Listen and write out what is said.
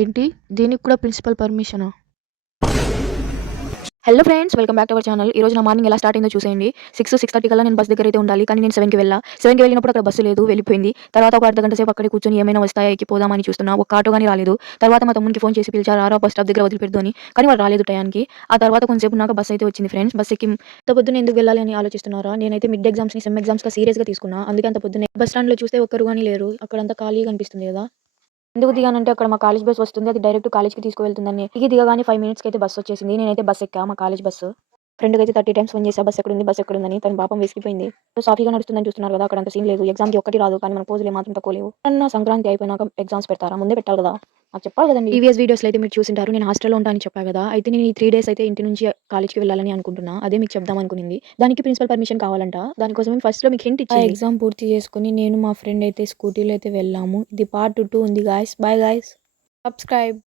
ఏంటి? దీనికి కూడా ప్రిన్సిపల్ పర్మిషనా? Hello friends, welcome back to our channel. ఈ రోజు నా మార్నింగ్ ఎలా స్టార్ట్ అయిందో చూసేయండి. 6:30 కల్లా నేను బస్ దగ్గర అయితే ఉండాలి. కానీ నేను 7కి వెళ్ళినప్పుడు అక్కడ బస్సు లేదు, వెళ్ళిపోయింది. తర్వాత ఒక అర్ధగంట సేపు అక్కడే కూర్చొని ఏమైనా వస్తాయా ఎక్కిపోదామని చూస్తున్నా. ఒక ఆటో గాని రాలేదు. తర్వాత మా తమ్మునికి ఫోన్ చేసి పిలిచారు, రారా బస్ స్టాప్ దగ్గర వదిలిపెడదు అని. కానీ వాడు రాలేదు టయానికి. ఆ తర్వాత కొంచెంసేపు ఉన్నాక బస్ అయితే వచ్చింది ఫ్రెండ్స్. బస్ ఎక్కి అంత పొద్దున్న ఎందుకు వెళ్ళాలి అని ఆలోచిస్తున్నారా? నేనైతే మిడ్ ఎగ్జామ్స్‌ని, సెమ్ ఎగ్జామ్స్‌గా సీరియస్‌గా తీసుకున్నా. అందుకే అంత పొద్దున్నే బస్ స్టాండ్‌లో చూస్తే ఒక్కరు గాని లేరు. అక్కడంతా ఖాళీగా అనిపిస్తుంది కదా! ఎందుకు దిగానంటే అక్కడ మా కాలేజ్ బస్ వస్తుంది. అది డైరెక్ట్ కాలేజ్‌కి తీసుకువెళ్తుందని. దిగగానే 5 మినిట్స్‌కి అయితే బస్ వచ్చేసింది. నేనైతే బస్ ఎక్కా, మా కాలేజ్ బస్సు. ఫ్రెండ్‌కైతే 30 టైమ్స్ ఫోన్ చేశా, బస్ ఎక్కడుందని. తను పాపం విసిగిపోయింది. సాఫీగా నడుస్తుందని చూస్తున్నారు కదా! అక్కడ అంత సీన్ లేదు. ఎగ్జామ్‌కి ఒక్కటి రాదు. కానీ మన పోజులు ఏమాత్రం తక్కువ లేవు. ఎప్పుడన్నా సంక్రాంతి అయిపోయినాక ఎగ్జామ్స్ పెడతారా? ముందే పెట్టాలి కదా! నాకు చెప్పాలి కదండీ. ప్రీవియస్ వీడియోస్‌లో అయితే మీరు చూసింటారు. నేను హాస్టల్‌లో ఉంటా అని చెప్పా కదా! అయితే నేను ఈ 3 డేస్ అయితే ఇంటి నుంచి కాలేజ్‌కి వెళ్ళాలని అనుకుంటున్నా. అదే మీకు చెప్దాం అనుకునింది. దానికి ప్రిన్సిపల్ పర్మిషన్ కావాలంట. దానికోసమే ఫస్ట్‌లో మీకు హింట్ ఇచ్చింది. ఆ ఎగ్జామ్ పూర్తి చేసుకొని నేను మా ఫ్రెండ్ అయితే స్కూటీలో అయితే వెళ్ళాము. ఇది పార్ట్ 2 ఉంది గాయ్స్. By guys. సబ్స్క్రైబ్.